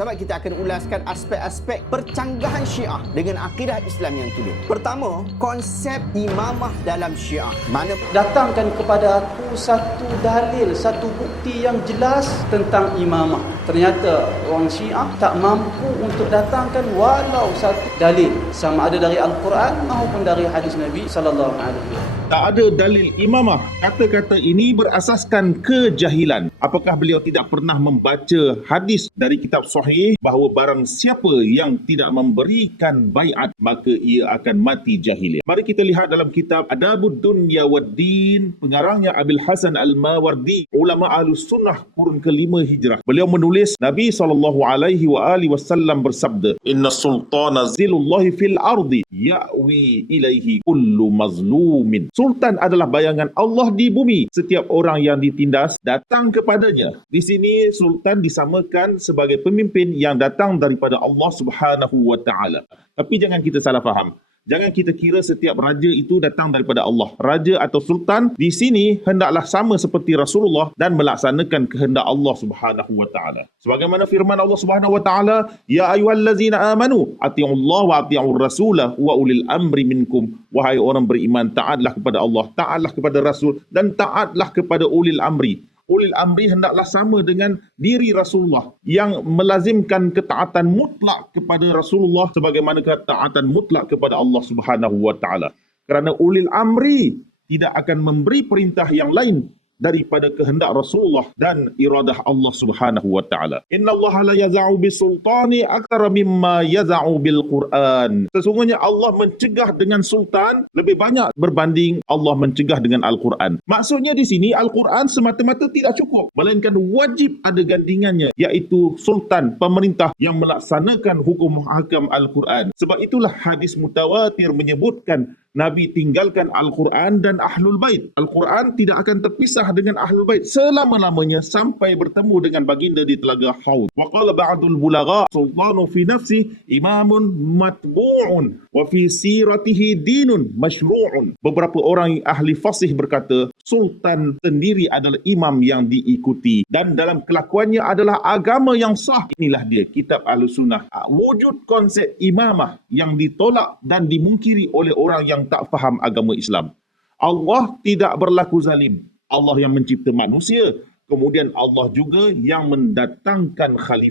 sahabat-sahabat, kita akan ulaskan aspek-aspek percanggahan Syiah dengan akidah Islam yang tulen. Pertama, konsep imamah dalam Syiah. Mana datangkan kepada aku satu dalil, satu bukti yang jelas tentang imamah. Ternyata orang Syiah tak mampu untuk datangkan walau satu dalil, sama ada dari Al-Quran maupun dari hadis Nabi sallallahu alaihi wasallam. Tak ada dalil imamah. Kata-kata ini berasaskan kejahilan. Apakah beliau tidak pernah membaca hadis dari kitab sahih bahawa barang siapa yang tidak memberikan baiat maka ia akan mati jahiliyah. Mari kita lihat dalam kitab Adabud Dunya wad Din, pengarangnya Abil Hasan Al-Mawardi, ulama Ahlus Sunnah kurun ke-5 Hijrah. Beliau menulis Nabi SAW bersabda, "Inna sultana zilullahi fil ardi ya'wi ilaihi kullu mazlumin." Sultan adalah bayangan Allah di bumi. Setiap orang yang ditindas datang kepadanya. Di sini sultan disamakan sebagai pemimpin yang datang daripada Allah Subhanahu wa taala. Tapi jangan kita salah faham. Jangan kita kira setiap raja itu datang daripada Allah. Raja atau sultan di sini hendaklah sama seperti Rasulullah dan melaksanakan kehendak Allah Subhanahu wa taala. Sebagaimana firman Allah Subhanahu wa taala, "Ya ayyuhallazina amanu, atiiullah wa atiiur rasulah wa ulil amri minkum." Wahai orang beriman, taatlah kepada Allah, taatlah kepada Rasul dan taatlah kepada ulil amri. Ulil amri hendaklah sama dengan diri Rasulullah yang melazimkan ketaatan mutlak kepada Rasulullah sebagaimana ketaatan mutlak kepada Allah Subhanahu wa taala. Kerana ulil amri tidak akan memberi perintah yang lain daripada kehendak Rasulullah dan iradah Allah Subhanahu wa taala. Innallaha la yaz'u bisultani aktsara mimma yaz'u bil Quran. Sesungguhnya Allah mencegah dengan sultan lebih banyak berbanding Allah mencegah dengan Al-Quran. Maksudnya di sini Al-Quran semata-mata tidak cukup, melainkan wajib ada gandingannya, iaitu sultan, pemerintah yang melaksanakan hukum hakam Al-Quran. Sebab itulah hadis mutawatir menyebutkan Nabi tinggalkan Al-Quran dan Ahlul Bait. Al-Quran tidak akan terpisah dengan Ahlul Bait selama-lamanya sampai bertemu dengan baginda di telaga Haud. Wa qala ba'dul bulagha sultanu fi nafsi imamun matbu'un wa fi siratihi dinun masyru'un. Beberapa orang ahli fasih berkata, sultan sendiri adalah imam yang diikuti dan dalam kelakuannya adalah agama yang sah. Inilah dia kitab Ahlus Sunnah. Wujud konsep imamah yang ditolak dan dimungkiri oleh orang yang tak faham agama Islam. Allah tidak berlaku zalim. Allah yang mencipta manusia. Kemudian Allah juga yang mendatangkan khalifah.